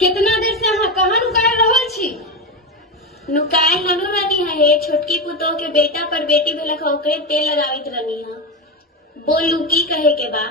कितना देर से अहाँ कहाँ नुकायल रहल छी? नुकायल ननु रनी है छोटकी पुतोह के बेटा पर बेटी भेलक ओकरे तेल लगावित रनी है। बोलू की कहे के बा?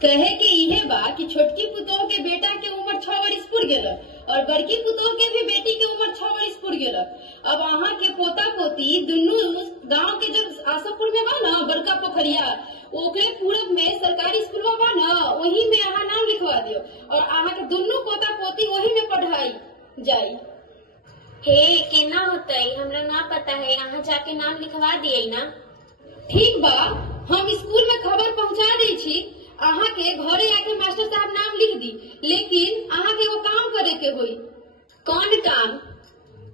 कहे के इहे बा कि छोटकी पुतोह के बेटा के उम्र 6 वर्ष पुर गेलक और बड़की पुतोह के भी बेटी के उम्र 6 वर्ष पुर गेलक। अब अहाँ के पोता पोती दुनू गांव के जो आशापुर में बा ना बड़का पोखरिया ओकरे पूरब में सरकारी स्कूल बा ना वही में अहाँ नाम लिखवा दियो और अहाँ के दुनू पोता पोती वही में पढ़ाई जाई। हे केना होतई हमरा ना पता है, अहाँ जाके नाम लिखवा दिए ना। ठीक बा, हम स्कूल में खबर पहुंचा दी छी। अहाँ के घरे आके मास्टर साहब नाम लिख दी, लेकिन अहाँ के वो काम करे के होई। कौन काम?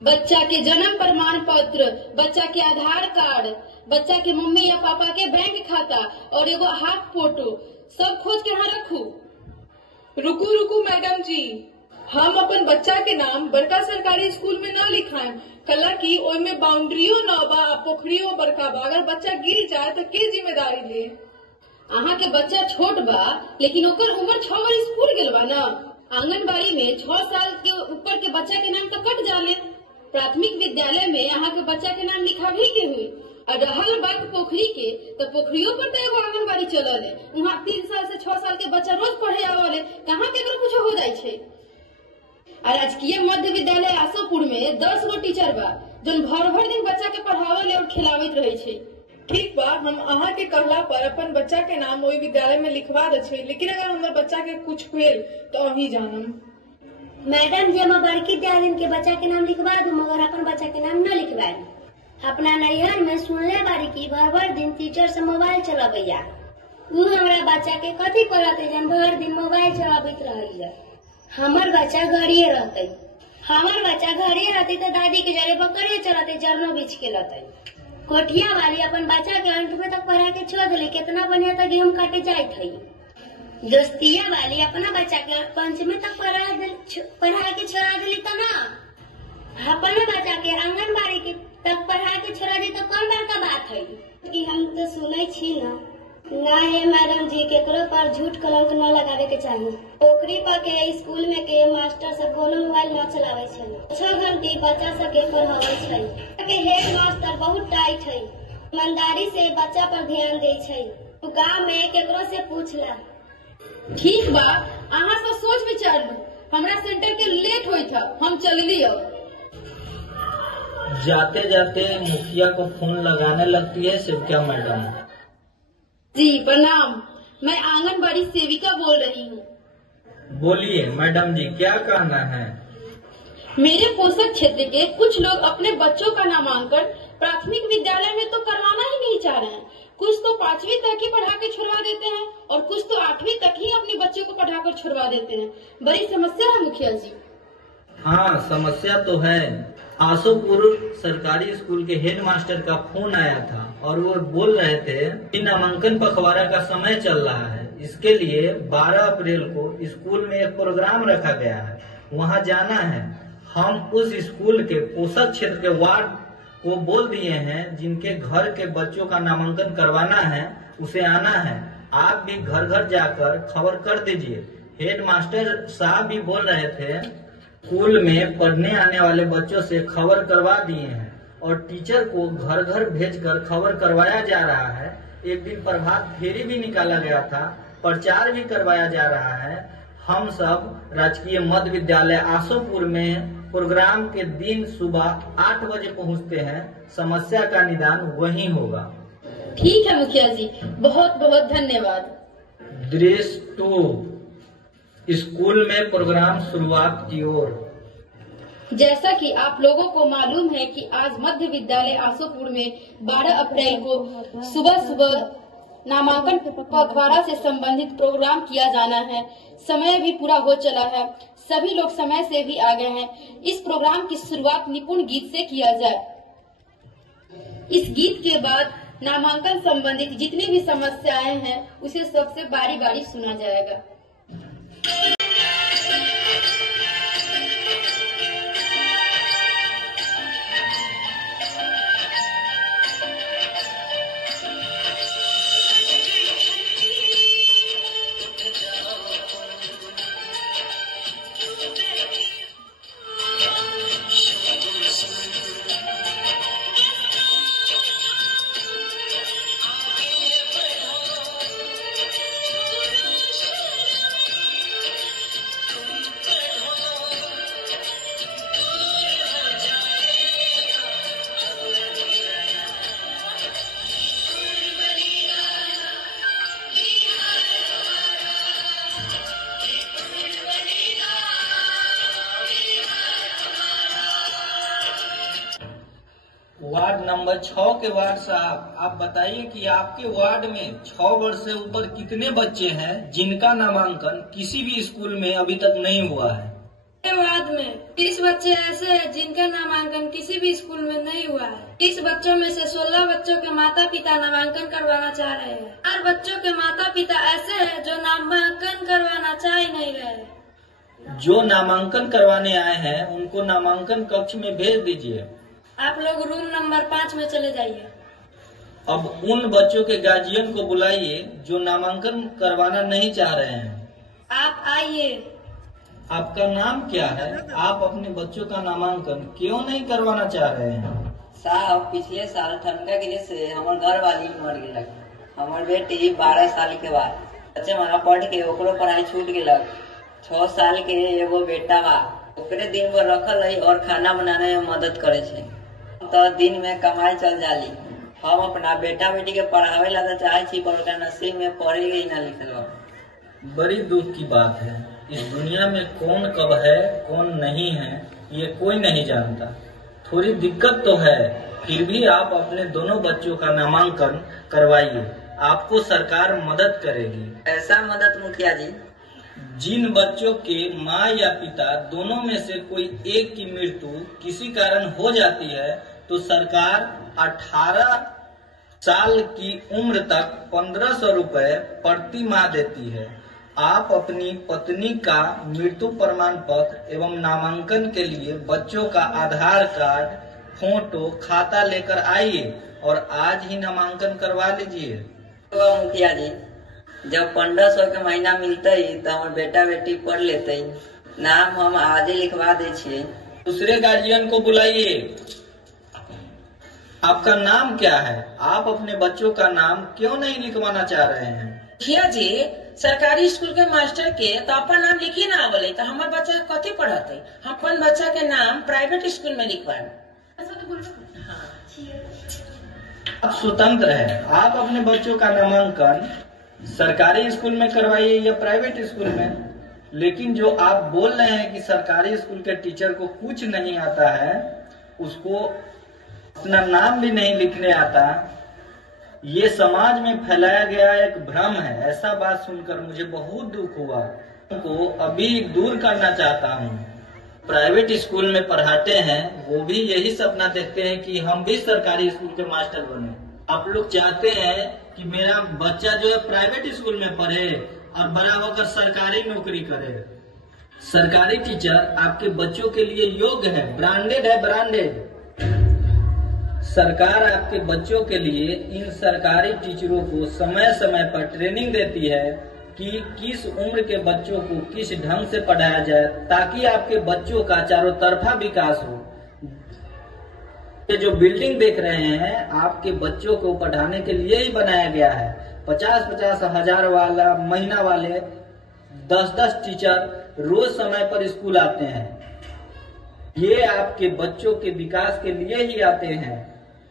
बच्चा के जन्म प्रमाण पत्र, बच्चा के आधार कार्ड, बच्चा के मम्मी या पापा के बैंक खाता और एगो हाथ फोटो सब खोज के यहाँ रखू। रुकू रुकू मैडम जी, हम अपन बच्चा के नाम बड़का सरकारी स्कूल में न लिखाएं। कला की ओय में बाउंड्रियो न बा, पोखरियो बड़का बा, अगर बच्चा गिर जाए तो के जिम्मेदारी ले? अहाँ के बच्चा छोट बा लेकिन ओकर उम्र 6 वर्ष पूर गेल बा ना। आंगनबाड़ी में 6 साल के ऊपर के बच्चा के नाम तो कट जाले। प्राथमिक विद्यालय में अहाँ के बच्चा के नाम लिखाभी के हुई और रहल बात पोखरी के तो पोखरियो पर तो एगो आंगनबाड़ी चलल है। वहाँ 3 साल से 6 साल के बच्चा रोज पढ़े आवल है, कहाँ के अगर कुछ हो जाये छे। और राजकीय मध्य विद्यालय आशापुर में 10 गो टीचर बा जो भर भर दिन बच्चा के पढ़ावल और खिलावित रहे छे। ठीक बा, हम अहाँ के कहला पर अपन बच्चा के नाम वही विद्यालय में लिखवा दे छे, लेकिन अगर हमारे बच्चा के कुछ भेल तो अही जानम। मैडम जी हम बड़की दियादिन के बच्चा के नाम लिखवा दू मगर अपन बच्चा के नाम न लिखवाए। अपना नैहर में सुनले बारी की भर भर दिन टीचर से मोबाइल चलाबैया, उ हमरा बच्चा के कथी करते जन भर दिन मोबाइल चलाबैत रहिए। हमर बच्चा घरे रहते, हमर बच्चा घरे रहते तो दादी के जरे बकरे चलते जरनो बीच के लते। कोठिया वाली अपन बच्चा के 8वीं तक पढ़ा के छोड़ दिले, कितना बढ़िया तक गेहूं काटे जाए थे। दोस्तिया वाली अपना बच्चा के 5वीं तक पढ़ा के छोड़ा दिली तो ना, अपना बच्चा के आंगनबाड़ी के तक पढ़ा के छोड़ा दी तो कौन बड़का बात है कि हम तो सुने छी ना है मैडम जी केकरो पर झूठ कलंक न लगावे के चाहिए। पोखरी पर के स्कूल में के मास्टर सब कोनो मोबाइल न चलावे छे, 6 घंटे बच्चा सब के पढ़ावे छे। के हेड मास्टर बहुत टाइट है, ईमानदारी से बच्चा पर ध्यान दे छे। तो गांव में केकरो से पूछला। ठीक बा, अहाँ सब सोच विचार लू। हमरा सेंटर के लेट होई था, हम चलली। जाते जाते मुखिया को फोन लगाने लगती है सेविका मैडम। जी प्रणाम, मैं आंगनबाड़ी सेविका बोल रही हूँ। बोलिए मैडम जी, क्या कहना है? मेरे पोषक क्षेत्र के कुछ लोग अपने बच्चों का नामांकन प्राथमिक विद्यालय में तो करवाना ही नहीं चाह रहे हैं। कुछ तो 5वीं तक ही पढ़ा के छुड़वा देते हैं और कुछ तो 8वीं तक ही अपने बच्चों को पढ़ाकर छुड़वा देते हैं। बड़ी समस्या है मुखिया जी। हाँ समस्या तो है। आशापुर सरकारी स्कूल के हेड मास्टर का फोन आया था और वो बोल रहे थे कि नामांकन पखवाड़ा का समय चल रहा है, इसके लिए 12 अप्रैल को स्कूल में एक प्रोग्राम रखा गया है, वहाँ जाना है। हम उस स्कूल के पोषक क्षेत्र के वार्ड को बोल दिए हैं, जिनके घर के बच्चों का नामांकन करवाना है उसे आना है। आप भी घर घर जाकर खबर कर दीजिए। हेड मास्टर साहब भी बोल रहे थे स्कूल में पढ़ने आने वाले बच्चों से खबर करवा दिए हैं और टीचर को घर घर भेजकर खबर करवाया जा रहा है। एक दिन प्रभात फेरी भी निकाला गया था, प्रचार भी करवाया जा रहा है। हम सब राजकीय मध्य विद्यालय आशापुर में प्रोग्राम के दिन सुबह 8 बजे पहुंचते हैं। समस्या का निदान वहीं होगा। ठीक है मुखिया जी, बहुत बहुत धन्यवाद। दृश्य 2, स्कूल में प्रोग्राम शुरुआत की ओर। जैसा कि आप लोगों को मालूम है कि आज मध्य विद्यालय आशापुर में 12 अप्रैल को सुबह सुबह नामांकन पखवाड़ा से संबंधित प्रोग्राम किया जाना है। समय भी पूरा हो चला है, सभी लोग समय से भी आ गए हैं। इस प्रोग्राम की शुरुआत निपुण गीत से किया जाए। इस गीत के बाद नामांकन संबंधित जितनी भी समस्याएं हैं उसे सबसे बारी बारी सुना जाएगा। नंबर 6 के वार्ड साहब, आप बताइए कि आपके वार्ड में 6 वर्ष से ऊपर कितने बच्चे हैं जिनका नामांकन किसी भी स्कूल में अभी तक नहीं हुआ है? वार्ड में 30 बच्चे ऐसे हैं जिनका नामांकन किसी भी स्कूल में नहीं हुआ है। 30 बच्चों में से 16 बच्चों के माता पिता नामांकन करवाना चाह रहे हैं। 4 बच्चों के माता पिता ऐसे हैं जो नामांकन करवाना चाह ही नहीं रहे। जो नामांकन करवाने आए हैं उनको नामांकन कक्ष में भेज दीजिए। आप लोग रूम नंबर 5 में चले जाइए। अब उन बच्चों के गार्जियन को बुलाइए जो नामांकन करवाना नहीं चाह रहे हैं। आप आइए। आपका नाम क्या है? आप अपने बच्चों का नामांकन क्यों नहीं करवाना चाह रहे हैं? साहब, पिछले साल ठंडा गिरे से हमार घर वाली मर गई। हमार बेटी 12 साल के बाद बच्चे हमारा पढ़ के ओकरो पढ़ाई छूट गयलक। 6 साल के एगो बेटा बा, ओकरे दिन भर रखल रही और खाना बनाने में मदद करे छे। तो दिन में कमाई चल जाली। हम अपना बेटा बेटी के पढ़ावे ला तो चाहे छी, पर ओकरा नसीब में पढ़े ही ना लिखल। बड़ी दुख की बात है, इस दुनिया में कौन कब है कौन नहीं है ये कोई नहीं जानता। थोड़ी दिक्कत तो है, फिर भी आप अपने दोनों बच्चों का नामांकन करवाइए, आपको सरकार मदद करेगी। ऐसा मदद मुखिया जी? जिन बच्चों के माँ या पिता दोनों में से कोई एक की मृत्यु किसी कारण हो जाती है तो सरकार 18 साल की उम्र तक 1500 रुपए प्रति माह देती है। आप अपनी पत्नी का मृत्यु प्रमाण पत्र एवं नामांकन के लिए बच्चों का आधार कार्ड, फोटो, खाता लेकर आइए और आज ही नामांकन करवा लीजिए। मुखिया जी, जब 1500 के महीना मिलते तो हमारे बेटा बेटी पढ़ लेते। नाम हम आज ही लिखवा दे छिए। दूसरे गार्जियन को बुलाइए। आपका नाम क्या है? आप अपने बच्चों का नाम क्यों नहीं लिखवाना चाह रहे हैं? मुखिया जी, सरकारी स्कूल के मास्टर के तो अपन नाम लिखी ना आवले तो हमारे बच्चा कथी पढ़ते। हम अपन बच्चा के नाम प्राइवेट स्कूल में लिखवाए। आप स्वतंत्र हैं, आप अपने बच्चों का नामांकन सरकारी स्कूल में करवाइए या प्राइवेट स्कूल में। लेकिन जो आप बोल रहे हैं कि सरकारी स्कूल के टीचर को कुछ नहीं आता है, उसको अपना नाम भी नहीं लिखने आता, ये समाज में फैलाया गया एक भ्रम है। ऐसा बात सुनकर मुझे बहुत दुख हुआ, उनको अभी दूर करना चाहता हूँ। प्राइवेट स्कूल में पढ़ाते हैं वो भी यही सपना देखते हैं कि हम भी सरकारी स्कूल के मास्टर बने। आप लोग चाहते हैं कि मेरा बच्चा जो है प्राइवेट स्कूल में पढ़े और बड़ा होकर सरकारी नौकरी करे। सरकारी टीचर आपके बच्चों के लिए योग्य है, ब्रांडेड है, ब्रांडेड। सरकार आपके बच्चों के लिए इन सरकारी टीचरों को समय समय पर ट्रेनिंग देती है कि किस उम्र के बच्चों को किस ढंग से पढ़ाया जाए ताकि आपके बच्चों का चारों तरफा विकास हो। ये जो बिल्डिंग देख रहे हैं आपके बच्चों को पढ़ाने के लिए ही बनाया गया है। 50-50 हजार वाला महीना वाले 10-10 टीचर रोज समय पर स्कूल आते हैं। ये आपके बच्चों के विकास के लिए ही आते हैं।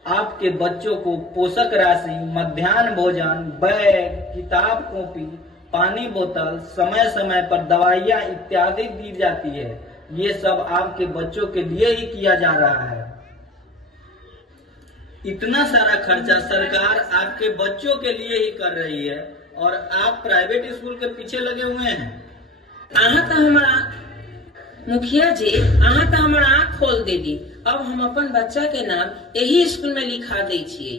आपके बच्चों को पोषक राशि, मध्याह्न भोजन, बैग, किताब, कॉपी, पानी बोतल, समय समय पर दवाइयाँ इत्यादि दी जाती है। ये सब आपके बच्चों के लिए ही किया जा रहा है। इतना सारा खर्चा सरकार आपके बच्चों के लिए ही कर रही है और आप प्राइवेट स्कूल के पीछे लगे हुए हैं। अहाँ तो हमारा मुखिया जी, अहाँ तो हमारा आँख खोल देली। अब हम अपन बच्चा के नाम यही स्कूल में लिखा दे छिए।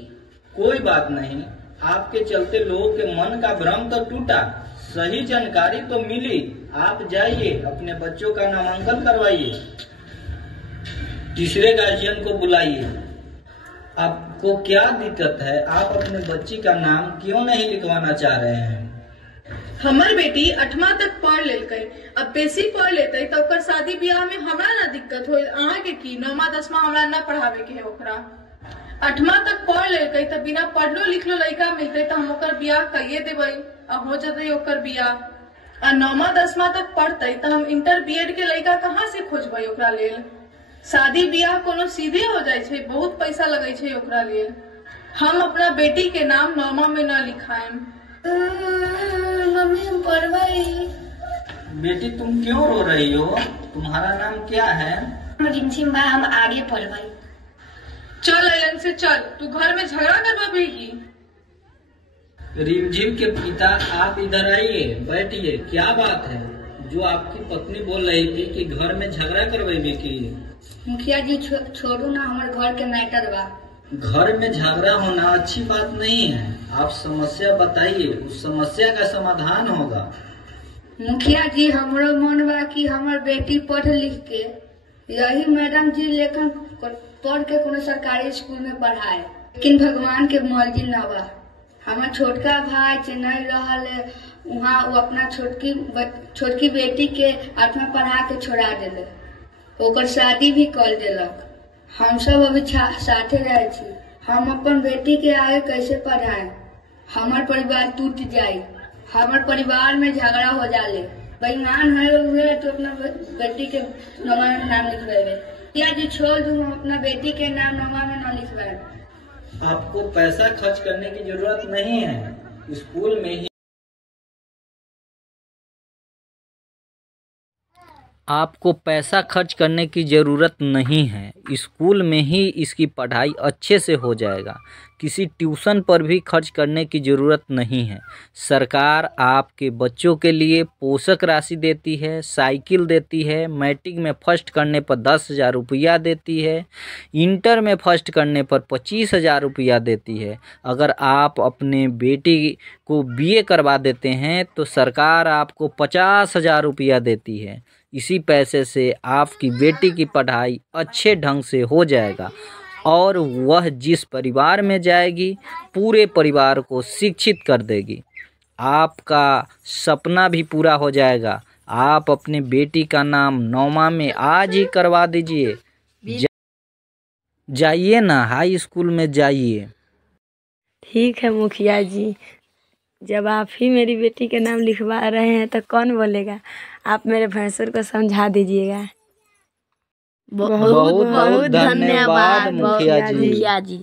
कोई बात नहीं, आपके चलते लोगों के मन का भ्रम तो टूटा, सही जानकारी तो मिली। आप जाइए अपने बच्चों का नामांकन करवाइए। तीसरे गार्जियन को बुलाइए। आपको क्या दिक्कत है? आप अपने बच्ची का नाम क्यों नहीं लिखवाना चाह रहे हैं? हमार बेटी 8वां तक पढ़ लेलकै, अब बेसी पढ़ लेते तो ओकर शादी ब्याह में हमरा ना दिक्कत हो। अहाँ के की 9वां 10वां हमरा ना पढ़ावे के है। ओकरा 8वां तक पढ़ लेलकै तो बिना पढ़लो लिखलो लड़का मिलते तो हम ओकर ब्याह कहिए देबै और हो जते ओकर ब्याह। आ 9वां 10वां तक पढ़ते तो हम इंटर बीएड के लड़का कहाँ से खोजबै ओकरा लेल। शादी ब्याह कोनो सीधे हो जाए छे, बहुत पैसा लगे छे ओकरा लेल। हम अपना बेटी के नाम 9वां में न लिखाएम। मम्मी हम पढ़वाई। बेटी तुम क्यों रो रही हो? तुम्हारा नाम क्या है? रिमझिम बा, हम आगे पढ़वाई। चल अलन से चल, तू घर में झगड़ा करवा बेगी। रिमझिम के पिता, आप इधर आइए, बैठिए। क्या बात है जो आपकी पत्नी बोल रही थी कि घर में झगड़ा करवेबे की? मुखिया जी छोड़ू ना, हमारे घर के मैटर बा। घर में झगड़ा होना अच्छी बात नहीं है। आप समस्या बताइए, उस समस्या का समाधान होगा। मुखिया जी हमरो मन बा कि हमार बेटी पढ़ लिख के यही मैडम जी लेखन पढ़ के कोनो सरकारी स्कूल में पढ़ाए, लेकिन भगवान के मर्जी न बा। हमार छोटका भाई चेन्नई रहल है, वहाँ वो अपना छोटकी बेटी के 8वां पढ़ा के छोड़ा दिले, ओकर शादी भी कर देलक। हम सब अभी साथे रहे छी। हम अपन बेटी के आगे कैसे पढ़ाएं? हमार परिवार टूट जाये, हमार परिवार में झगड़ा हो जाले। बेईमान है हुए तो अपना बेटी के नमा में नाम लिखवाए। या जी छोड़ दूं, अपना बेटी के नाम नमा में न लिखवाए। आपको पैसा खर्च करने की जरूरत नहीं है, स्कूल में ही आपको पैसा खर्च करने की ज़रूरत नहीं है, स्कूल में ही इसकी पढ़ाई अच्छे से हो जाएगा। किसी ट्यूशन पर भी खर्च करने की ज़रूरत नहीं है। सरकार आपके बच्चों के लिए पोषक राशि देती है, साइकिल देती है, मैट्रिक में फर्स्ट करने पर 10,000 रुपया देती है, इंटर में फर्स्ट करने पर 25,000 रुपया देती है। अगर आप अपने बेटी को BA करवा देते हैं तो सरकार आपको 50,000 रुपया देती है। इसी पैसे से आपकी बेटी की पढ़ाई अच्छे ढंग से हो जाएगा और वह जिस परिवार में जाएगी पूरे परिवार को शिक्षित कर देगी। आपका सपना भी पूरा हो जाएगा। आप अपनी बेटी का नाम 9वां में आज ही करवा दीजिए। जाइए ना, हाई स्कूल में जाइए। ठीक है मुखिया जी, जब आप ही मेरी बेटी के नाम लिखवा रहे हैं तो कौन बोलेगा। आप मेरे भैंसुर को समझा दीजिएगा। बहुत बहुत धन्यवाद मुखिया जी।